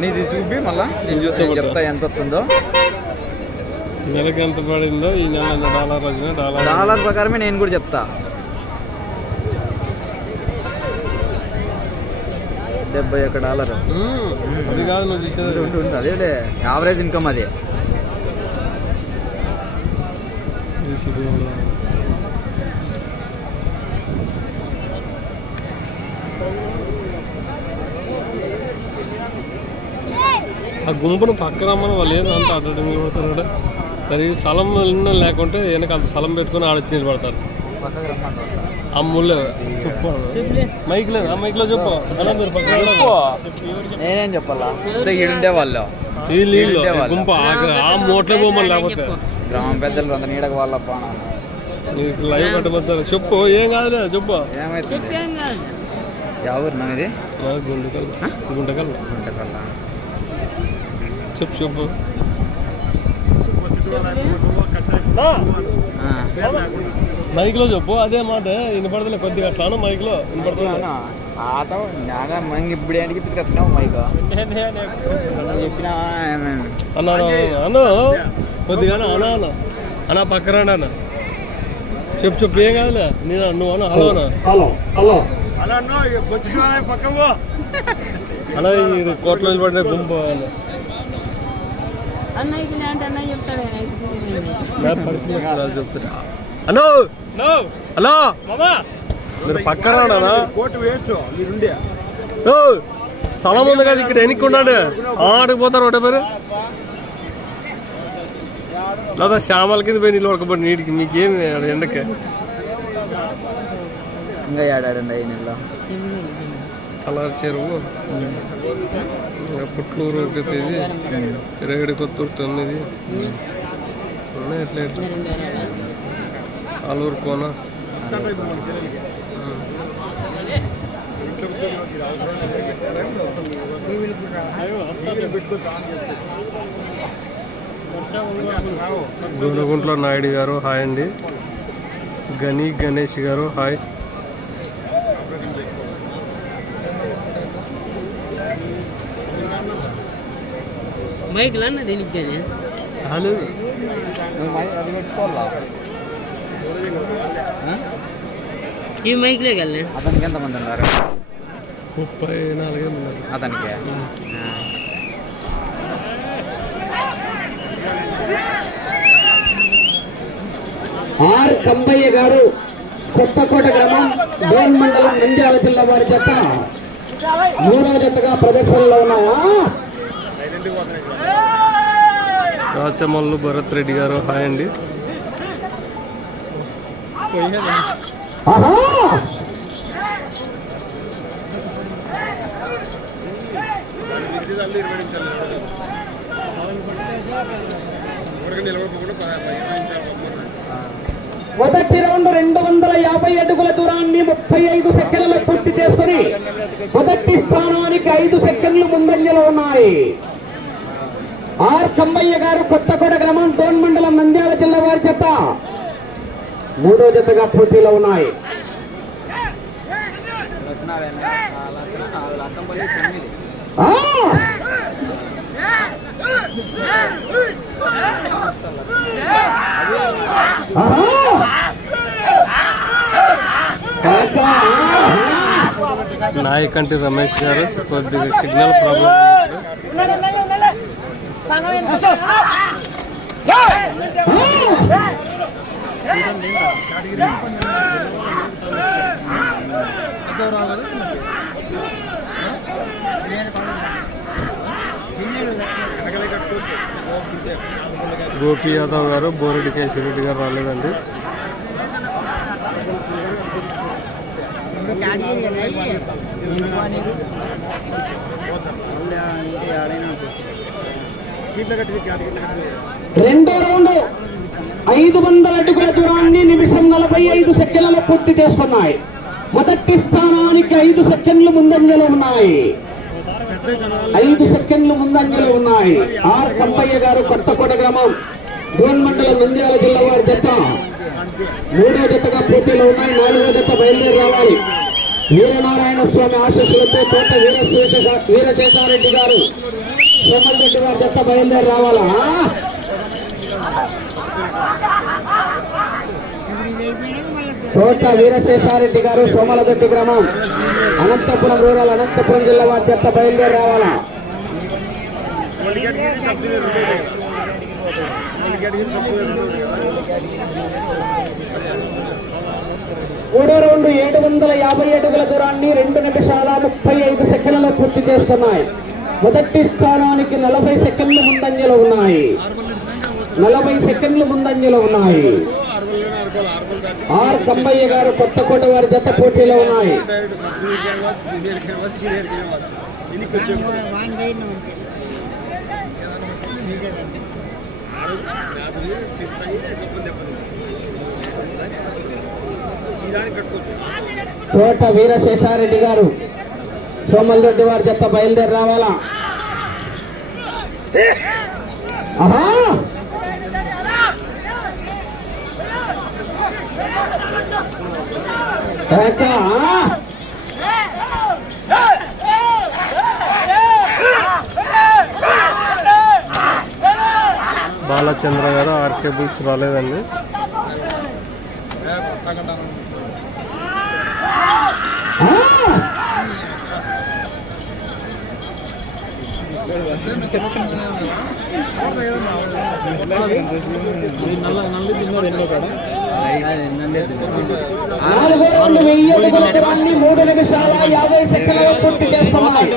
నీది చూపి మళ్ళా నేను చెప్తా ఎంత వస్తుందో. నెలకి ఎంత పడిందో ఈ నెల $1 ప్రకారమే నేను కూడా చెప్తా. $71. అది కాదు నువ్వు చూసేది. అదేలే యావరేజ్ ఇన్కమ్ అది. ఆ గుంపును పక్కన రమ్మని వాళ్ళు ఏంటంటే అడ్డం పడతారు. మరి స్థలం లేకుంటే వెనక అంత స్థలం పెట్టుకుని ఆడొచ్చి నిలబడతారు. ఆ ముళ్ళు చెప్పు మైక్ లేదు. ఆ మైక్ లో చెప్పు. నేనేం చెప్పాలా ఈడుండే వాళ్ళు ఈ నీళ్ళు గుంప ఆ మోట్లో పోమని లేకపోతే గ్రామ పెద్దలు అంత నీడక వాళ్ళ నీకు లైవ్ కట్టబోతారు. చెప్పు ఏం కాదులే చెప్పు. ఏమైతుంది ఎవరు ఇది గుంటకల్ చెప్పు. మైక్ లో చెప్పు. అదే మాట వినపడతలే కొద్దిగా అట్లాను మైక్ లో వినపడుతుంది. ఇప్పుడు ఏంటి తీసుకొచ్చినావు మైక్ చెప్పినా అన్న కొద్దిగా అన్న పక్కన అన్న చెప్పు ఏం కాదులే. నేను నువ్వు అన్న హలో అన్న ఇది కోట్లో పడిన గుంపు చెప్తాను. హలో హలో మీరు పక్కన స్థలం ఉంది కదా ఇక్కడ ఎన్నికున్నాడు ఆడికి పోతారు ఒకటే పేరు లేదా శ్యామల కింద పోయి నీళ్ళు పడకపోతే నీటికి మీకేం ఎండకే ఇంకా ఏడాడండి అయిన కలర్ చెరువు పుట్లూరు ఒకటి రేగడి కొత్తూరు 9 ఉన్నాయి. ఎట్లా ఆలూరు కోన గోనగుంట్ల నాయుడు గారు హాయ్ అండి. గణేష్ గారు హాయ్. మైక్ లన్న దీనికినే హలో అది పెట్టుకోవాలా ఈ మైక్లే వెళ్ళే. అతనికి ఎంతమంది ఉన్నారు? 34 ఉన్నారు అతనికి. ఆర్ కంబయ్య గారు కొత్తకోట గ్రామం డోన్ మండలం నంద్యాల జిల్లా వారి జత 3వ జతగా ప్రదర్శనలో ఉన్నాయా. రాచమల్లు భరత్ రెడ్డి గారు హాయ్ అండి. మొదటి రౌండ్ 250 అడుగుల దూరాన్ని 35 సెకండ్లలో పూర్తి చేసుకుని మొదటి స్థానానికి 5 సెకండ్లు ముందంజలో ఉన్నాయి. ఆర్ కమ్మయ్య గారు కొత్తకోట గ్రామం డోన్ మండలం నంద్యాల జిల్లా వారి జత 3వ జతగా పోటీలో ఉన్నాయి. నాయకంటి రమేష్ గారు కొద్దిగా సిగ్నల్ ప్రాబ్లం. గోపి యాదవ్ గారు బోరెడ్డి కేశిరెడ్డి గారు రాలేదండి. రెండో రౌండ్ 500 అడుగుల దూరాన్ని నిమిషం 45 సెకండ్లలో పూర్తి చేసుకున్నాయి. మొదటి స్థానానికి 5 సెకండ్లు ముందంజలో ఉన్నాయి. 5 సెకండ్లు ముందంజలో ఉన్నాయి. ఆర్ కంపయ్య గారు కొత్తకోట గ్రామం డోన్ మండలం నంద్యాల జిల్లా వారి జత 3వ జతగా పోటీలో ఉన్నాయి. 4వ జత బయలుదేరి రావాలి. వీరనారాయణ స్వామి ఆశీస్సులతో కోట వీరశేషారెడ్డి గారు సోమలరెడ్డి గారి జత బయలుదేరి రావాలా. కోట వీరశేషారెడ్డి గారు సోమలదొడ్డి గ్రామం అనంతపురం రూరల్ అనంతపురం జిల్లా వారి జత బయలుదేరి రావాలా. మూడో రౌండ్ 750 అడుగుల దూరాన్ని 2 నిమిషాల 35 సెకండ్లలో పూర్తి చేసుకున్నాయి. మొదటి స్థానానికి 40 సెకండ్లు ముందంజలో ఉన్నాయి. 40 సెకండ్లు ముందంజలో ఉన్నాయి. ఆర్ కమ్మయ్య గారు కొత్తకోట వారి జత పోటీలో ఉన్నాయి. కోట వీరశేషారెడ్డి గారు సోమలరెడ్డి వారి జత బయలుదేరి రావాలా. ఆహా బాలచంద్ర గారు ఆర్కే బుల్స్ రాలేదండి. నాలుగో రౌండ్ 1000 అడుగుల దూరాన్ని 3 నిమిషాల 50 సెకండ్లలో పూర్తి చేస్తున్నాయి.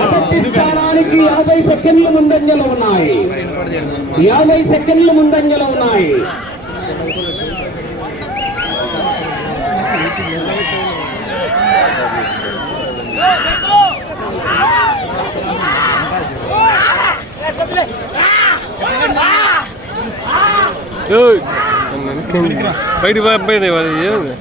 మొదటి స్థానానికి 50 సెకండ్లు ముందంజలో ఉన్నాయి. 50 సెకండ్లు ముందంజలో ఉన్నాయి. బయట బయట ఏముంది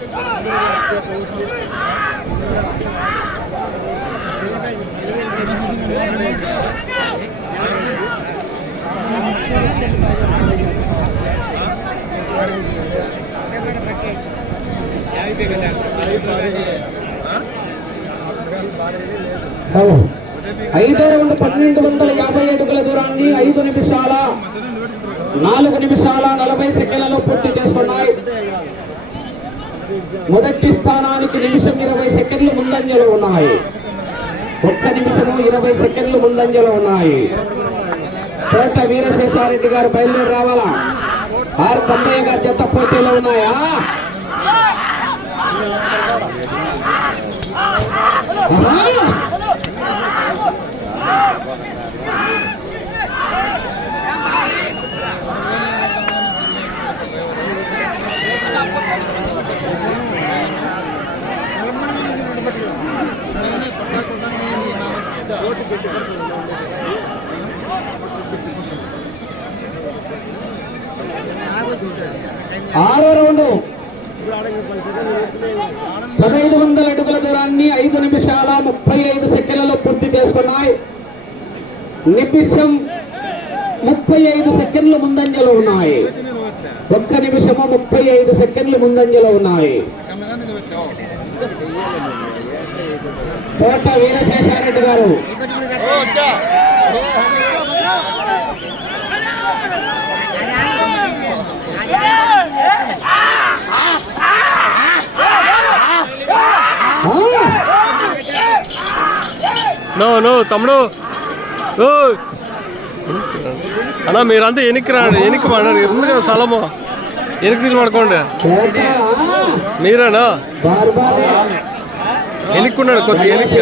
ఐదో రౌండ్ 1250 అడుగుల దూరాన్ని 5 నిమిషాల 4 నిమిషాల 40 సెకండ్లలో పూర్తి చేసుకున్నాయి. మొదటి స్థానానికి నిమిషం 20 సెకండ్లు ముందంజలో ఉన్నాయి. 1 నిమిషము 20 సెకండ్లు ముందంజలో ఉన్నాయి. కోట వీరశేషారెడ్డి గారు బయలుదేరి రావాలా. ఆర్ కమ్మయ్య గారి జత పోటీలో ఉన్నాయా. ఆరో రౌండ్ 1500 అడుగుల దూరాన్ని 5 నిమిషాల 35 సెకండ్లలో పూర్తి చేసుకున్నాయి. నిమిషం 35 సెకండ్లు ముందంజలో ఉన్నాయి. 1 నిమిషము 35 సెకండ్లు ముందంజలో ఉన్నాయి. కోట వీరశేషారెడ్డి గారు నో తమ్ముడు అన్నా మీరంతా ఎనికి రండి. ఎనికి పడండి. ఎందుకు స్థలము ఎనికి నీళ్ళు పడుకోండి. మీరేనా ఎనుక్కున్నాడు కొద్దిగా ఎనికి.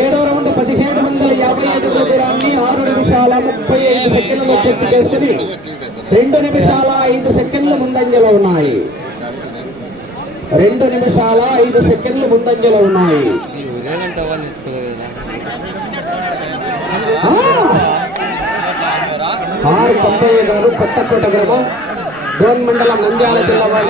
ఏడో రౌండ్ 1750 అడుగుల దూరాన్ని 6 నిమిషాల 35 సెకండ్లలో పూర్తి చేసుకుని 2 నిమిషాల 5 సెకండ్లు ముందంజలో ఉన్నాయి. 2 నిమిషాల 5 సెకండ్లు ముందంజలో ఉన్నాయి. ఆర్ కమ్మయ్య గారు కొత్తకోట గ్రామం డోన్ మండలం నంద్యాల జిల్లా వారి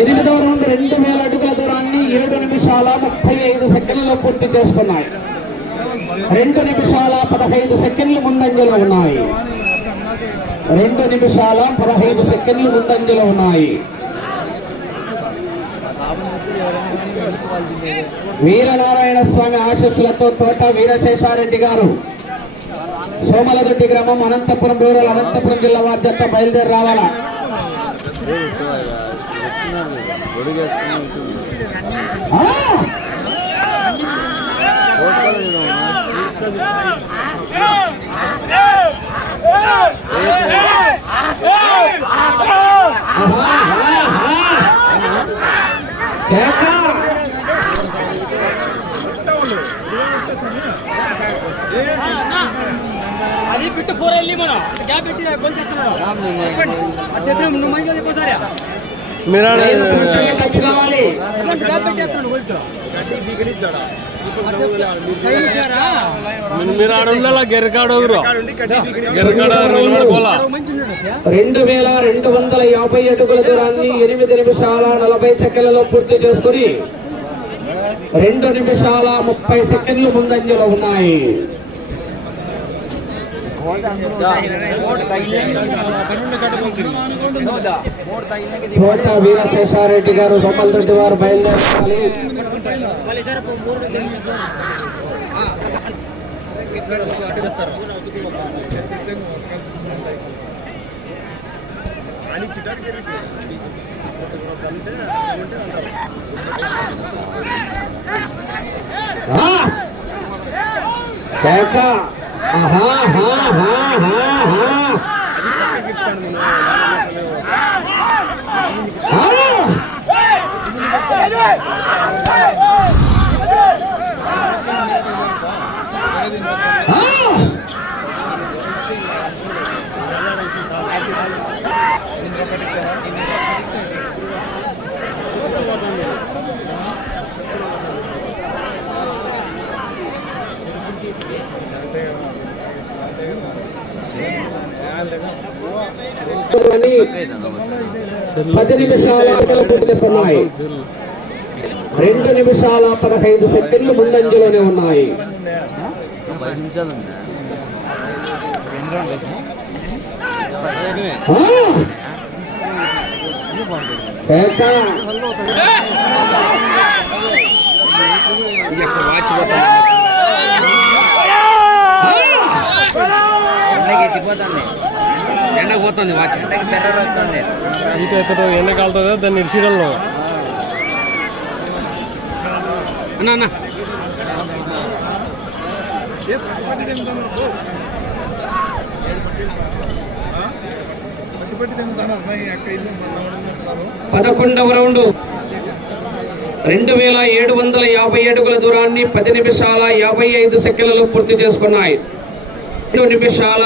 ఎనిమిదవ రౌండ్ 2000 అడుగుల దూరాన్ని 7 నిమిషాల 35 సెకండ్లలో పూర్తి చేసుకున్నాయి. 2 నిమిషాల 15 సెకండ్లు ముందంజలో ఉన్నాయి. 2 నిమిషాల 15 సెకండ్లు ముందంజలో ఉన్నాయి. వీరనారాయణ స్వామి ఆశీస్సులతో తోట వీరశేషారెడ్డి గారు సోమలదొడ్డి గ్రామం అనంతపురం రూరల్ అనంతపురం జిల్లా వారి జత బయలుదేరి రావాలా. అది ಬಿಟ್ಟು ಪೂರ ಇಲ್ಲಿ ಮನ ಗ್ಯಾಪ್ ಬಿಟ್ಟಿದೆ ಗೋಲ್ చెప్తున్నాడు నువ్వు మైక్ చెప్పసారి మీరాడే గ్యాప్ పెట్టి అక్కడ గోల్చో గడ్డి బిగిలిద్దాడా మీరు ఆడుందా గెరకాడవురు గెరకాడ నిలబడిపోలా. 2250 అడుగుల దూరాన్ని 8 నిమిషాల 40 సెకండ్లలో పూర్తి చేసుకుని 2 నిమిషాల 30 సెకండ్లు ముందంజలో ఉన్నాయి. కోట వీరశేషారెడ్డి గారు బొమ్మలదొడ్డి వారు బయలుదేరాలి. పది నిమిషాల పూర్తి చేసుకున్నాయి. 2 నిమిషాల 15 సెకండ్లు ముందంజలోనే ఉన్నాయి. ఎండకు పోతుంది వాచ్ బెర్ర వస్తుంది ఎండ కాలుతుంది దాన్ని ఇరిసిడల్లో అన్న 11వ రౌండ్ 2750 అడుగుల దూరాన్ని 10 నిమిషాల 55 సెకండ్లలో పూర్తి చేసుకున్నాయి. 2 నిమిషాల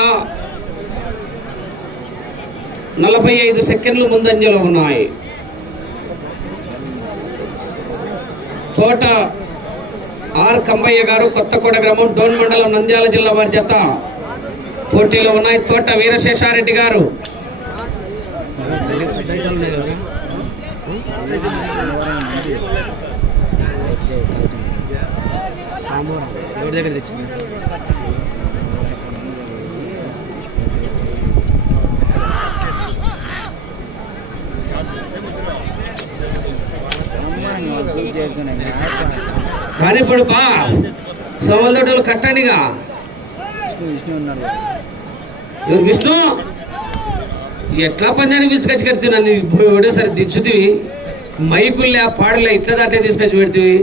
45 సెకండ్లు ముందంజలో ఉన్నాయి. తోట ఆర్ కంబయ్య గారు కొత్తకోట గ్రామం డోన్ మండలం నంద్యాల జిల్లా వారి జత పోటీలో ఉన్నాయి. తోట వీరశేషారెడ్డి గారు దగ్గర తెచ్చింది కానీ ఇప్పుడు బా సోమలదొడ్డలు కట్టండిగా. విష్ణు ఎట్లా పందానికి తీసుకొచ్చి కడుతున్నాను ఒకటేసారి దించుతివి మైకుల్లే పాడులే ఇట్లా దాటే తీసుకొచ్చి పెడుతుంది.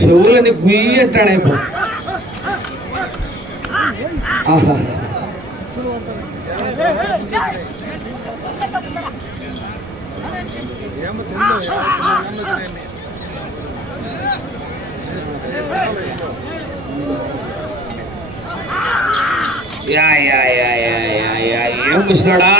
చెవులు పట్టుకొని గుయ్యి అంటాడు ఇప్పుడు. ఆహా ఏం కూర్చున్నాడా?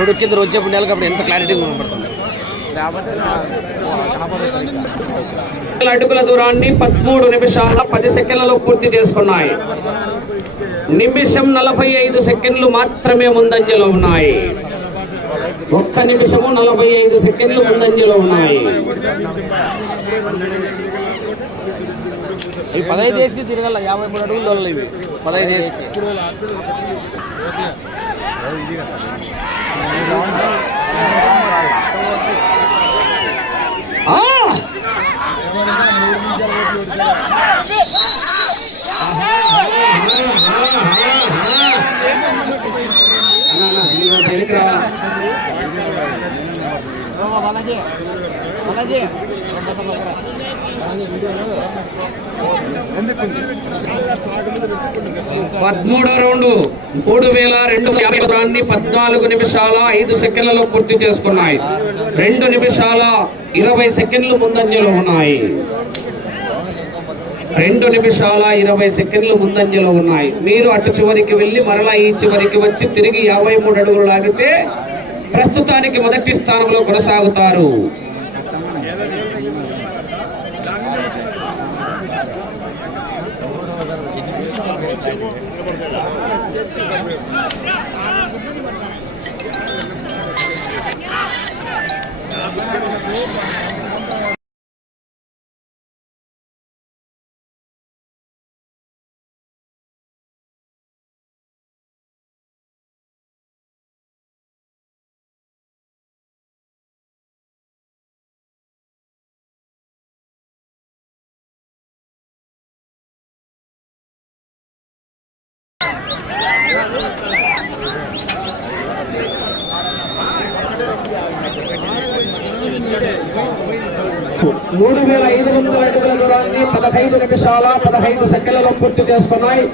గొడుగు కింద వచ్చేప్పుడు నెలకు అప్పుడు ఎంత క్లారిటీ కనపడుతుంది. అడుగుల దూరాన్ని 13 నిమిషాల 10 సెకండ్లలో పూర్తి చేసుకున్నాయి. నిమిషం 45 సెకండ్లు మాత్రమే ముందంజలో ఉన్నాయి. 1 నిమిషము 45 సెకండ్లు ముందంజలో ఉన్నాయి. ఈ 15 చేసి తిరగల 53 అడుగులు దొరలేదు. 15 చేసి పదమూడో రౌండ్ 3250 దూరాన్ని 14 నిమిషాల 5 సెకండ్లలో పూర్తి చేసుకున్నాయి. 2 నిమిషాల 20 సెకండ్లు ముందంజలో ఉన్నాయి. 2 నిమిషాల 20 సెకండ్లు ముందంజలో ఉన్నాయి. మీరు అటు చివరికి వెళ్ళి మరలా ఈ చివరికి వచ్చి తిరిగి 53 అడుగులు లాగితే ప్రస్తుతానికి మొదటి స్థానంలో కొనసాగుతారు. మూడు 3500 అడుగుల దూరాన్ని 15 నిమిషాల 15 సెకండ్లలో పూర్తి చేసుకున్నాయి.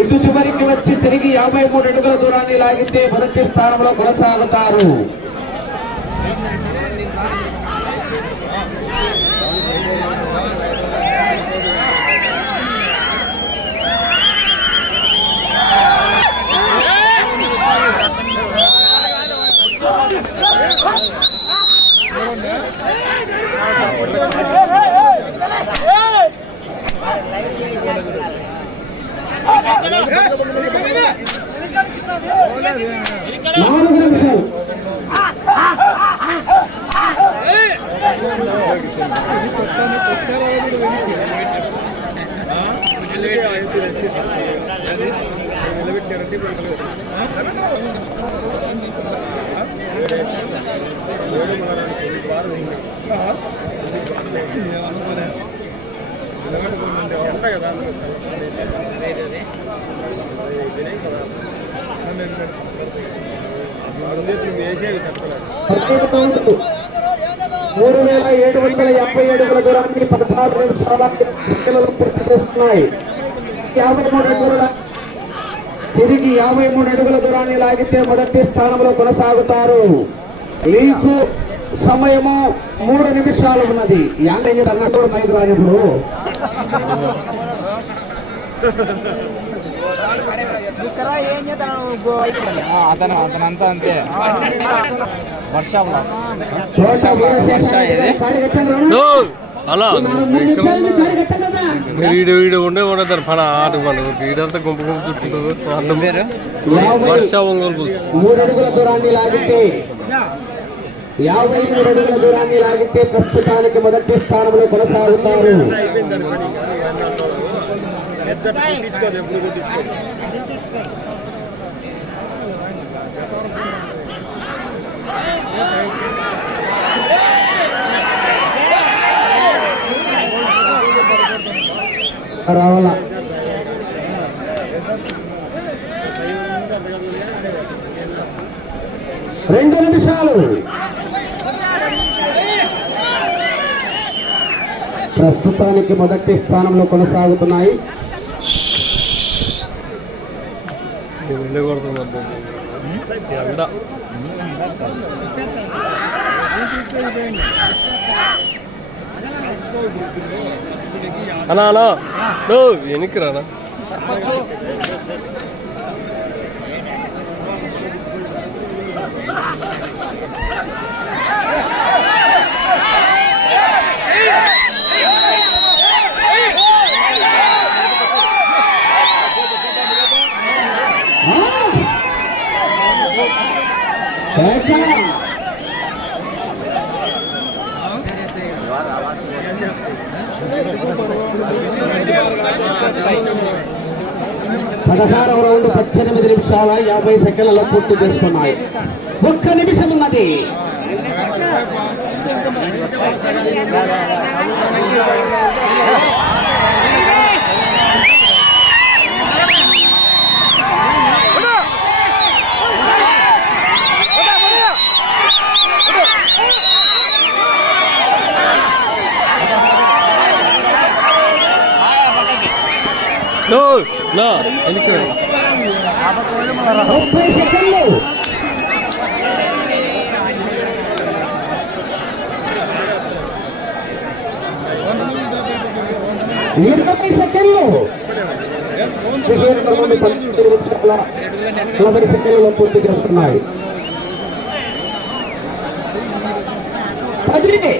ఇటు చివరికి వచ్చి తిరిగి 53 అడుగుల దూరాన్ని లాగితే మొదటి స్థానంలో కొనసాగుతారు. నాలుగు నిమిషాలు ప్రత్యేక పాయింట్లు 3750 అడుగుల దూరాన్ని 16 నిమిషాల 5 సెకండ్లలో పూర్తి చేస్తున్నాయి. 53 అడుగుల తిరిగి 53 అడుగుల దూరాన్ని లాగితే మొదటి స్థానంలో కొనసాగుతారు. లీకు సమయము 3 నిమిషాలు ఉన్నది. యాంగ్లేజ్ అన్నట్టు మైక్ రానిప్పుడు అతనంతా అంతే. అలా మీరు ఈడ ఉండే ఉండదు పడ ఆట పండుగ ఈడంతా గుంపు గుంపు చుట్టుకుంటారు. వర్ష ఒంగోలు 3 అడుగుల దూరాన్ని లాగితే 53 అడుగుల దూరాన్ని లాగితే ప్రస్తుతానికి మొదటి స్థానంలో కొనసాగుతారు. రావాల 2 నిమిషాలు. ప్రస్తుతానికి మొదటి స్థానంలో కొనసాగుతున్నాయి. అన్నా అన్నా వెనక్కి రానా పదహారవ రౌండ్ 18 నిమిషాల 50 సెకండ్లలో పూర్తి చేసుకున్నాయి. 1 నిమిషం ఉన్నది. ఎందుకు 30 సెకండ్లు. ఇరవై సెకండ్లు. 40 సెకండ్లలో పూర్తి చేస్తున్నాయి. 10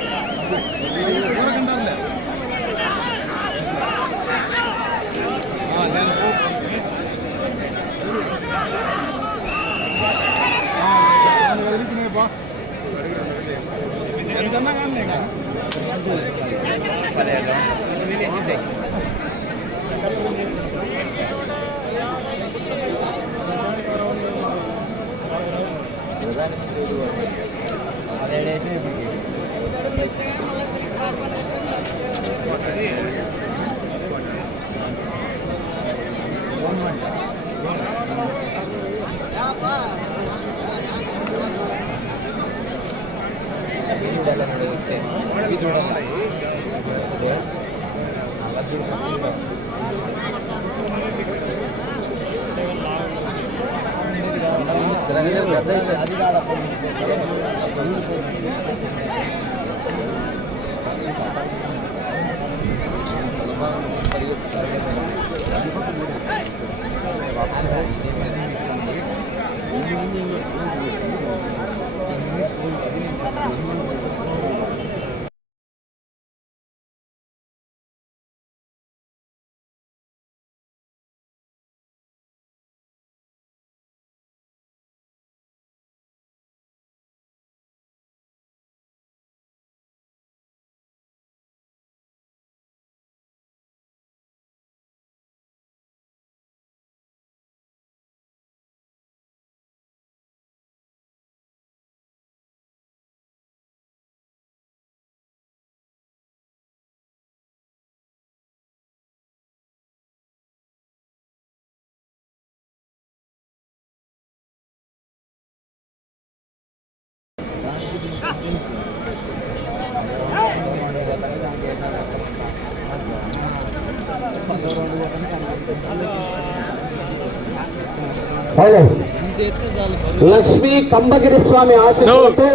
లక్ష్మీ కంబగిరి స్వామి ఆశీస్సులతో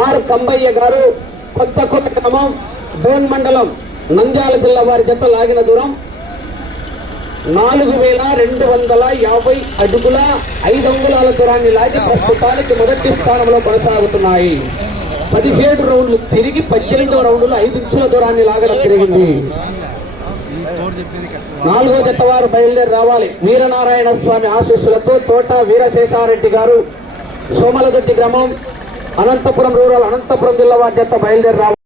ఆర్ కంబయ్య గారు కొత్తకోట గ్రామం డోన్ మండలం నంద్యాల జిల్లా వారి జత లాగిన దూరం 4250 అడుగుల 5 అంగుళాల దూరాన్ని లాగి ప్రస్తుతానికి మొదటి స్థానంలో కొనసాగుతున్నాయి. 17 రౌండ్లు తిరిగి 18వ రౌండ్లు 5 ఇంచుల దూరాన్ని లాగడం జరిగింది. 4వ జత వారు బయలుదేరి రావాలి. వీరనారాయణ స్వామి ఆశీస్సులతో తోట వీరశేషారెడ్డి గారు సోమలదొడ్డి గ్రామం అనంతపురం రూరల్ అనంతపురం జిల్లా వారి జత బయలుదేరి రావాలి.